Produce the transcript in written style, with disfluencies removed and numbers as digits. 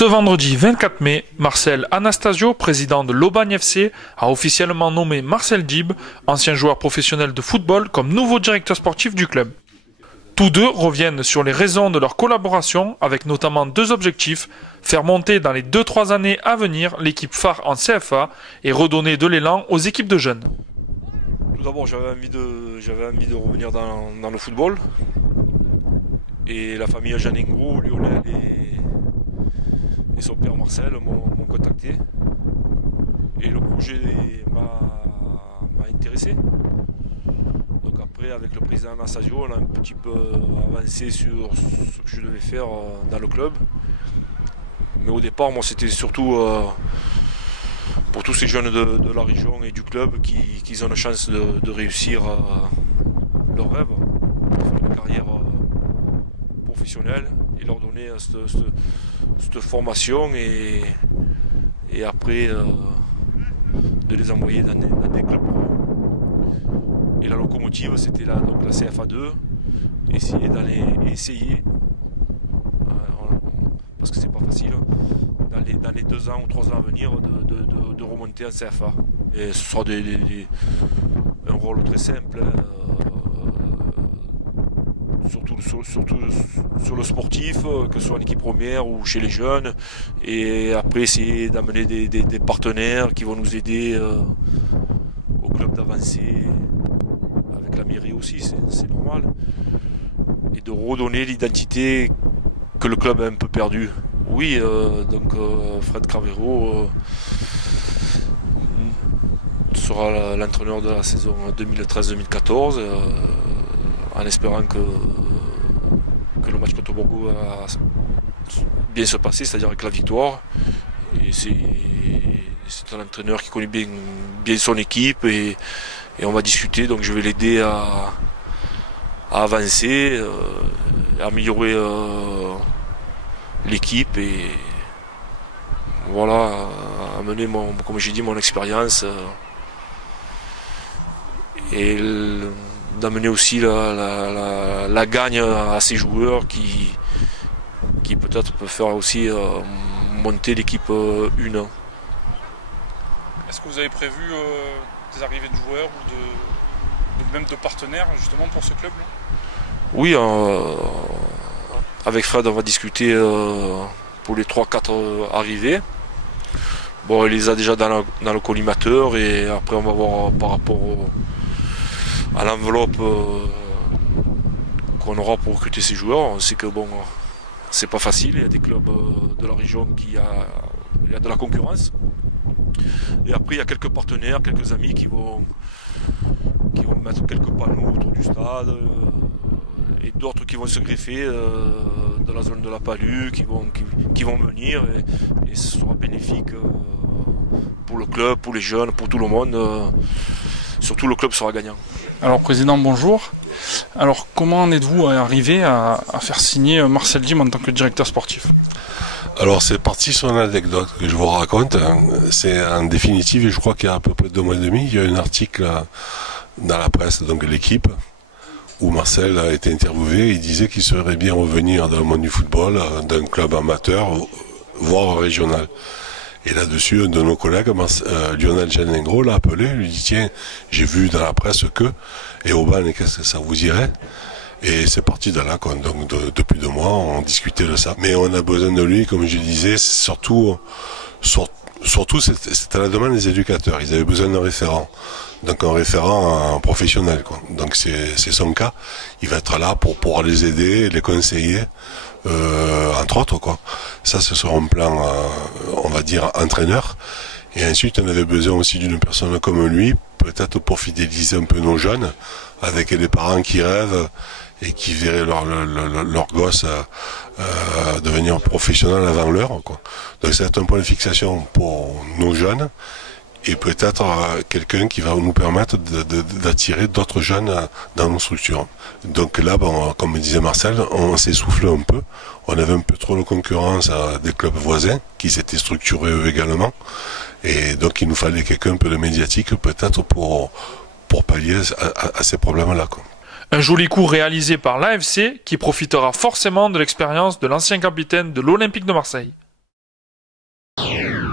Ce vendredi 24 mai, Marcel Anastasio, président de l'Aubagne FC, a officiellement nommé Marcel Dib, ancien joueur professionnel de football, comme nouveau directeur sportif du club. Tous deux reviennent sur les raisons de leur collaboration, avec notamment deux objectifs: faire monter dans les 2-3 années à venir l'équipe phare en CFA et redonner de l'élan aux équipes de jeunes. Tout d'abord, j'avais envie de revenir dans le football. Et la famille Janengro, Lionel et son père Marcel m'ont contacté. Et le projet m'a intéressé. Donc après, avec le président Anastasio, on a un petit peu avancé sur ce que je devais faire dans le club. Mais au départ, moi, c'était surtout pour tous ces jeunes de la région et du club qui ont la chance de réussir leur rêve, de faire une carrière professionnelle, et leur donner cette formation et après de les envoyer dans des clubs pro. Et la locomotive, c'était la CFA2, essayer parce que c'est pas facile, dans les 2 ans ou 3 ans à venir, de remonter en CFA. Et ce sera un rôle très simple, surtout sur le sportif, que ce soit en équipe première ou chez les jeunes. Et après, essayer d'amener des partenaires qui vont nous aider au club d'avancer, avec la mairie aussi, c'est normal. Et de redonner l'identité que le club a un peu perdu. Oui, donc Fred Cravero sera l'entraîneur de la saison 2013-2014, en espérant que le match contre Borgo va bien se passer, c'est-à-dire avec la victoire. Et c'est un entraîneur qui connaît bien son équipe, et on va discuter, donc je vais l'aider à avancer, à améliorer l'équipe, et voilà, amener comme j'ai dit, mon expérience, et d'amener aussi la gagne à ces joueurs qui peut-être peuvent faire aussi monter l'équipe 1. Est-ce que vous avez prévu des arrivées de joueurs ou même de partenaires justement pour ce club-là? Oui, avec Fred, on va discuter pour les 3-4 arrivées. Bon, il les a déjà dans le collimateur, et après on va voir par rapport à l'enveloppe qu'on aura pour recruter ces joueurs. On sait que bon, c'est pas facile, il y a des clubs de la région il y a de la concurrence. Et après, il y a quelques partenaires, quelques amis qui vont mettre quelques panneaux autour du stade, et d'autres qui vont se greffer de la zone de la Palue, qui vont venir, et ce sera bénéfique pour le club, pour les jeunes, pour tout le monde. Surtout, le club sera gagnant. Alors, président, bonjour. Alors, comment en êtes-vous arrivé à faire signer Marcel Dib en tant que directeur sportif? Alors, c'est parti sur une anecdote que je vous raconte. C'est en définitive, et je crois qu'il y a à peu près 2 mois et demi, il y a un article dans la presse, donc l'équipe, où Marcel a été interviewé. Il disait qu'il serait bien revenir dans le monde du football, d'un club amateur, voire régional. Et là-dessus, un de nos collègues, Lionel Janengro, l'a appelé, lui dit: tiens, j'ai vu dans la presse que, et Aubagne, qu'est-ce que ça vous irait? Et c'est parti de là, quoi. Donc depuis 2 mois, on discutait de ça. Mais on a besoin de lui, comme je disais, surtout c'était à la demande des éducateurs. Ils avaient besoin d'un référent. Donc un référent professionnel, quoi. Donc c'est son cas. Il va être là pour pouvoir les aider, les conseiller, entre autres, quoi. Ça, ce sera un plan, on va dire, entraîneur. Et ensuite, on avait besoin aussi d'une personne comme lui, peut-être pour fidéliser un peu nos jeunes, avec des parents qui rêvent et qui verraient leur gosse devenir professionnel avant l'heure, quoi. Donc c'est un point de fixation pour nos jeunes, et peut-être quelqu'un qui va nous permettre d'attirer d'autres jeunes dans nos structures. Donc là, bon, comme disait Marcel, on s'essouffle un peu. On avait un peu trop de concurrence des clubs voisins qui s'étaient structurés eux également. Et donc il nous fallait quelqu'un un peu de médiatique, peut-être pour pallier à ces problèmes-là, quoi. Un joli coup réalisé par l'AFC qui profitera forcément de l'expérience de l'ancien capitaine de l'Olympique de Marseille. quoi.